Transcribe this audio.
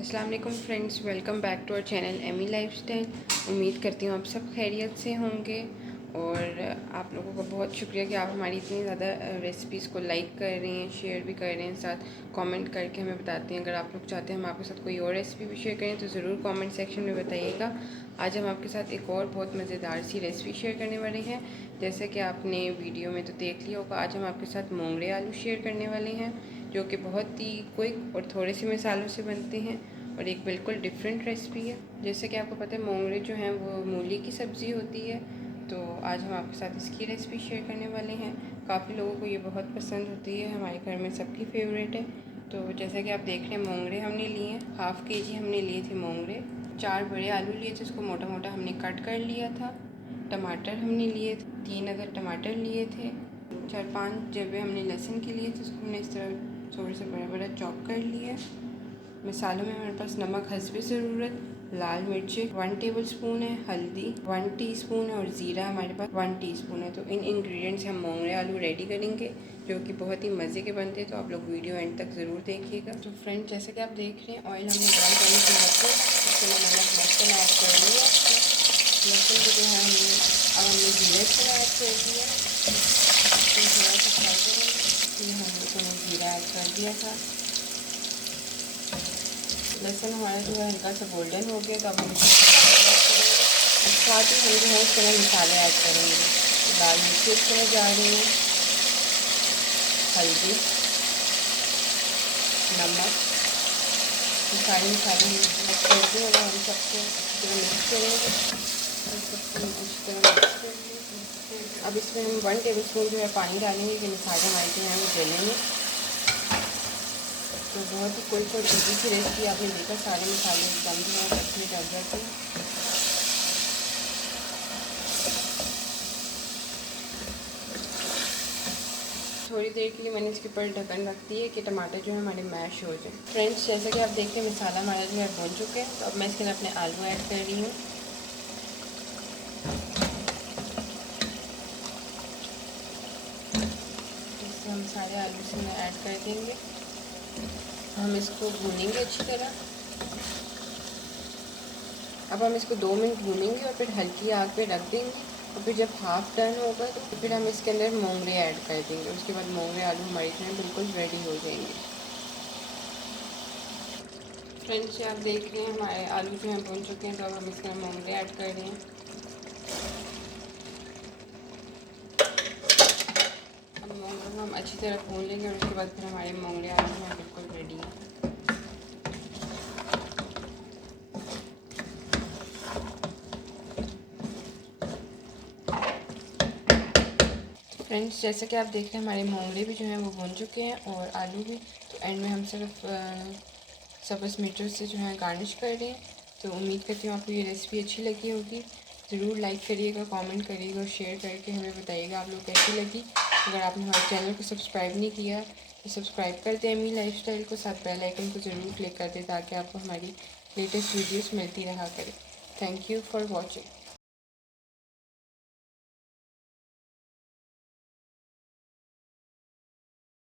अस्सलाम वालेकुम friends, welcome back to our channel Amy lifestyle. उम्मीद करती हूँ आप सब खैरियत से होंगे और आप लोगों का बहुत शुक्रिया कि आप हमारी इतनी ज़्यादा रेसिपीज़ को लाइक कर रहे हैं, शेयर भी कर रहे हैं, साथ कमेंट करके हमें बताते हैं। अगर आप लोग चाहते हैं हम आपके साथ कोई और रेसिपी भी शेयर करें तो ज़रूर कमेंट सेक्शन में बताइएगा। आज हम आपके साथ एक और बहुत मज़ेदार सी रेसिपी शेयर करने वाले हैं। जैसे कि आपने वीडियो में तो देख लिया होगा, आज हम आपके साथ मोंगरे आलू शेयर करने वाले हैं, जो कि बहुत ही क्विक और थोड़े से मसालों से बनते हैं और एक बिल्कुल डिफरेंट रेसिपी है। जैसे कि आपको पता है मोंगरे जो हैं वो मूली की सब्ज़ी होती है, तो आज हम आपके साथ इसकी रेसिपी शेयर करने वाले हैं। काफ़ी लोगों को ये बहुत पसंद होती है, हमारे घर में सबकी फेवरेट है। तो जैसा कि आप देख रहे हैं मोंगरे हमने लिए हैं, हाफ़ kg हमने लिए थे मोंगरे। 4 बड़े आलू लिए थे, उसको मोटा मोटा हमने कट कर लिया था। टमाटर हमने लिए थे, 3 अदर टमाटर लिए थे। 4-5 जबे हमने लहसुन के लिए थे, उसको हमने इस तरह थोड़ा सा बड़ा बड़ा चॉप कर लिया। मसालों में हमारे पास नमक हस्बे ज़रूरत, लाल मिर्ची 1 टेबल स्पून है, हल्दी 1 टीस्पून है और ज़ीरा हमारे पास 1 टीस्पून है। तो इन इंग्रेडिएंट्स से हम मोंगरे आलू रेडी करेंगे, जो कि बहुत ही मज़े के बनते हैं। तो आप लोग वीडियो एंड तक ज़रूर देखिएगा। तो फ्रेंड, जैसे कि आप देख रहे हैं ऑयल हमने बॉयल करने के रखे, उसके बाद मैंने लहसुन ऐड कर लिया। लहसुन को जो है हमने ज़ीरा इसमें ऐड कर दिया, थोड़ा सा फ्राई करेंगे। ये हमने ज़ीरा ऐड कर दिया था। लहसुन हमारा जो है हल्का सा गोल्डन हो गया, तो अब हम इसमें टमाटर ऐड करेंगे। साथ ही हम जो है इसमें मसाले ऐड करेंगे। तो लाल मिर्ची इसमें जा रही हैं, हल्दी, नमक, तो सारे मसाले मिक्स कर दिए और हम सबको अच्छी तरह मिक्स करेंगे। सबको अच्छी तरह मिक्स कर दिए। अब इसमें हम 1 टेबल स्पून जो है पानी डालेंगे कि मसाले हमारे जो हैं वो जलेंगे। तो बहुत ही क्विक और जल्दी सी रेसिपी, आपने देखा सारे मसाले एकदम जो है इसमें डल जाते हैं। थोड़ी देर के लिए मैंने इसके ऊपर ढक्कन रख दिया कि टमाटर जो है हमारे मैश हो जाए। फ्रेंड्स, जैसा कि आप देखते हैं मसाला हमारा जो है भून चुके हैं, तो अब मैं इसके अंदर अपने आलू ऐड कर रही हूँ। इससे हम सारे आलू से मैं ऐड कर देंगे। हम इसको भूनेंगे अच्छी तरह। अब हम इसको 2 मिनट भूनेंगे और फिर हल्की आग पे रख देंगे और फिर जब हाफ़ टर्न होगा तो फिर हम इसके अंदर मोंगरे ऐड कर देंगे। उसके बाद मोंगरे आलू हमारे जो हैं बिल्कुल रेडी हो जाएंगे। फ्रेंड्स, आप देख रहे हैं हमारे आलू जो हैं भून चुके हैं, तो अब हम इसके अंदर मोंगरे ऐड कर रहे हैं। अब मोंगरे को हम अच्छी तरह भून लेंगे और उसके बाद फिर हमारे मोंगरे आलू जो हैं बिल्कुल रेडी हैं। फ्रेंड्स, जैसा कि आप देख रहे हैं हमारे मोंगरे भी जो हैं वो भून चुके हैं और आलू भी। तो एंड में हम सिर्फ सब्ज़ मिर्चों से जो है गार्निश कर रहे हैं। तो उम्मीद करती हूँ आपको ये रेसिपी अच्छी लगी होगी। ज़रूर लाइक करिएगा, कमेंट करिएगा और शेयर करके हमें बताइएगा आप लोग कैसी लगी। अगर आपने हमारे चैनल को सब्सक्राइब नहीं किया तो सब्सक्राइब कर दें एमी लाइफस्टाइल को, साथ बेल आइकन को ज़रूर क्लिक कर दें ताकि आपको हमारी लेटेस्ट वीडियोज़ मिलती रहा करें। Thank you for watching.